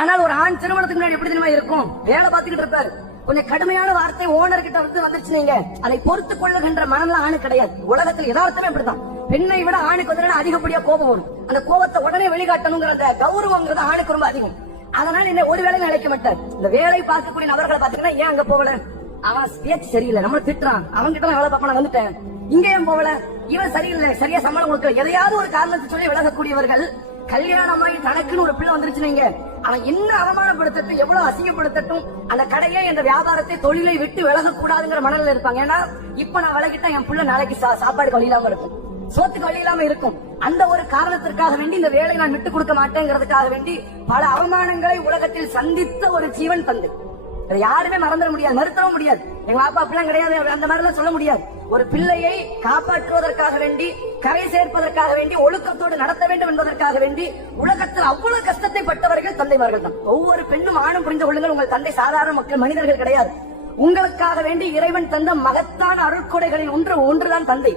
ஆனால் ஒரு ஆண் திருமணத்துக்கு முன்னாடி எப்படி தெரியுமா இருக்கும்? வேலை பார்த்துக்கிட்டு இருப்பாரு, கொஞ்சம் கடுமையான வார்த்தை ஓனர் கிட்ட வந்துருச்சு, நீங்க அதை பொறுத்துக் கொள்ளுகின்ற மனம்லாம் ஆணு கிடையாது. உலகத்தில் யதார்த்தமே அப்படித்தான். பெண்ணை விட ஆணுக்கு வந்து அதிகப்படியா கோபம் வரும். அந்த கோபத்தை உடனே வெளிக்காட்டணுங்கிற அந்த கௌரவங்கிறது ஆணுக்கு ரொம்ப அதிகம். அதனால என்ன ஒரு வேலையும் அழைக்க மாட்டார். இந்த வேலை பார்க்கக்கூடிய நபர்களை பாத்தீங்கன்னா, ஏன் அங்க போகல, அவன் பேச்சு சரியில்லை, நம்மள திட்டுறான், அவங்க கிட்ட வேலை பார்ப்ப நான் வந்துட்டேன், இங்க ஏன் போகல, இவன் சரியில்லை, சரியா சம்பளம் கொடுக்கல, எதையாவது ஒரு காரணத்தை சொல்லி விலகக்கூடியவர்கள். கல்யாணமாகி தனக்குன்னு ஒரு பிள்ளை வந்துருச்சு, நீங்க அவன் என்ன அவமானப்படுத்தட்டும், எவ்வளவு அசிங்கப்படுத்தட்டும், அந்த கடையை, இந்த வியாபாரத்தை, தொழிலை விட்டு விலகக்கூடாதுங்கிற மனநிலை இருப்பாங்க. ஏன்னா இப்ப நான் விலகிட்டா என் பிள்ளை நாளைக்கு சாப்பாடு வழி இல்லாம இருக்கும், சோத்துக்கு வழி இல்லாம இருக்கும். அந்த ஒரு காரணத்திற்காக வேண்டி இந்த வேலை நான் விட்டுக் கொடுக்க மாட்டேங்கிறதுக்காக வேண்டி பல அவமானங்களை உலகத்தில் சந்தித்த ஒரு ஜீவன் தந்தை. அதை யாருமே மறந்துட முடியாது, மறுத்தவும் முடியாது. எங்க அப்பா அப்படிலாம் கிடையாது, அந்த மாதிரி எல்லாம் சொல்ல முடியாது. ஒரு பிள்ளையை காப்பாற்றுவதற்காக வேண்டி, கரை சேர்ப்பதற்காக வேண்டி, ஒழுக்கத்தோடு நடத்த வேண்டும் என்பதற்காக வேண்டி உலகத்தில் அவ்வளவு கஷ்டத்தை பட்டவர்கள் தந்தைமார்கள் தான். ஒவ்வொரு பெண்ணும் ஆணும் புரிந்து கொள்ளுங்கள், உங்கள் தந்தை சாதாரண மக்கள் மனிதர்கள் கிடையாது. உங்களுக்காக வேண்டி இறைவன் தந்த மகத்தான அருட்கொடைகளில் ஒன்றுதான் தந்தை.